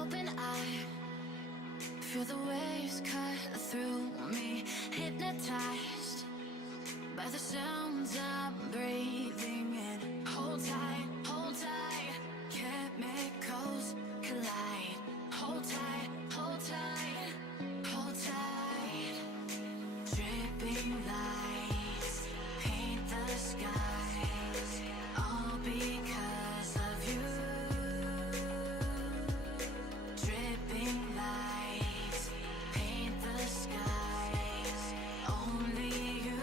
Open eye, feel the waves cut through me, hypnotized by the sounds I'm breathing in. Hold tight, chemicals collide. Hold tight, hold tight, hold tight. Dripping lights paint the skies, all because of you. Dripping lights paint the skies, only you.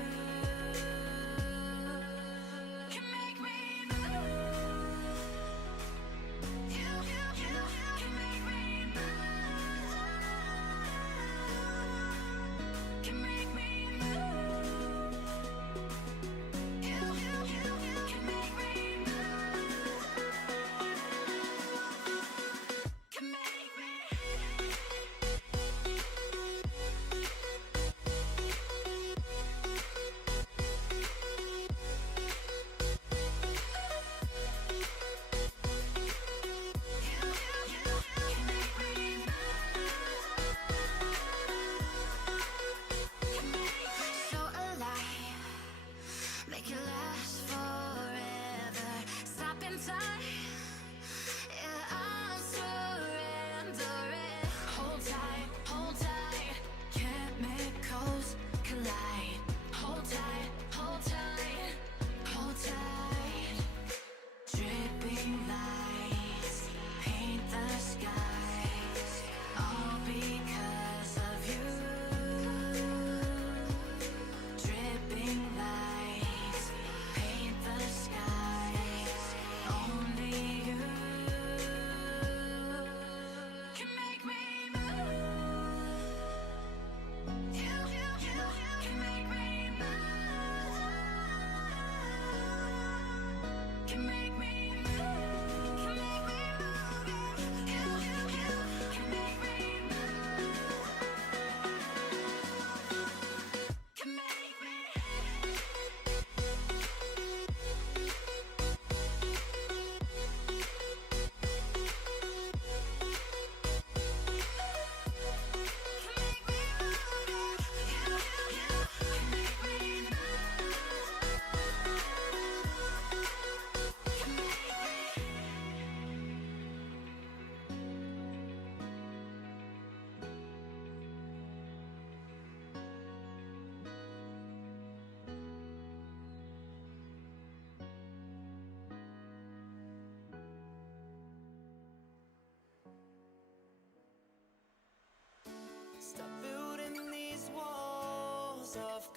walls of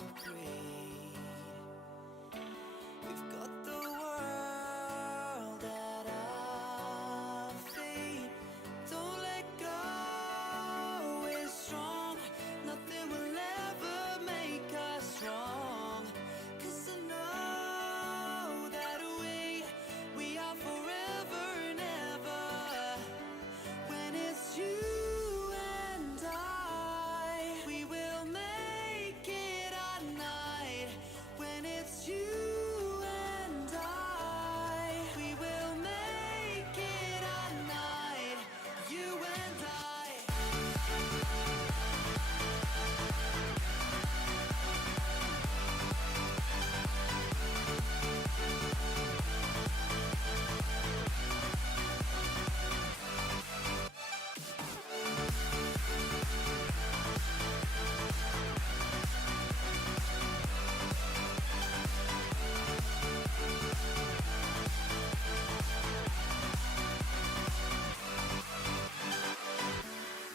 concrete. We've got the world at our feet. Don't let go, we're strong. Nothing will ever make us strong. 'Cause I know that we are forever and ever. When it's you and I, we will make it at night. When it's you and I, we will make it at night. You and I.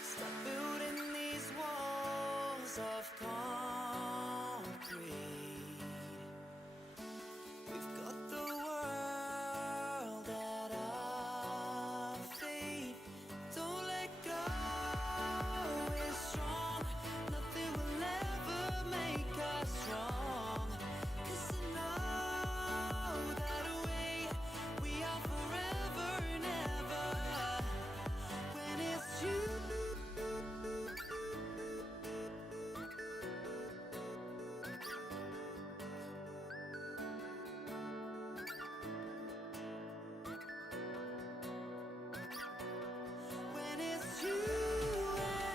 Stop building these walls of concrete. We've got the world at our feet. Don't let go, we're strong. Nothing will ever make us strong. 'Cause I know that we are forever and ever. When it's you. When it's you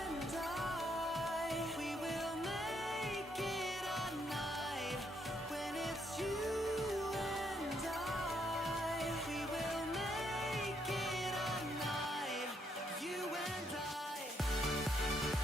and I, we will make it at night. When it's you and I, we will make it at night. You and I.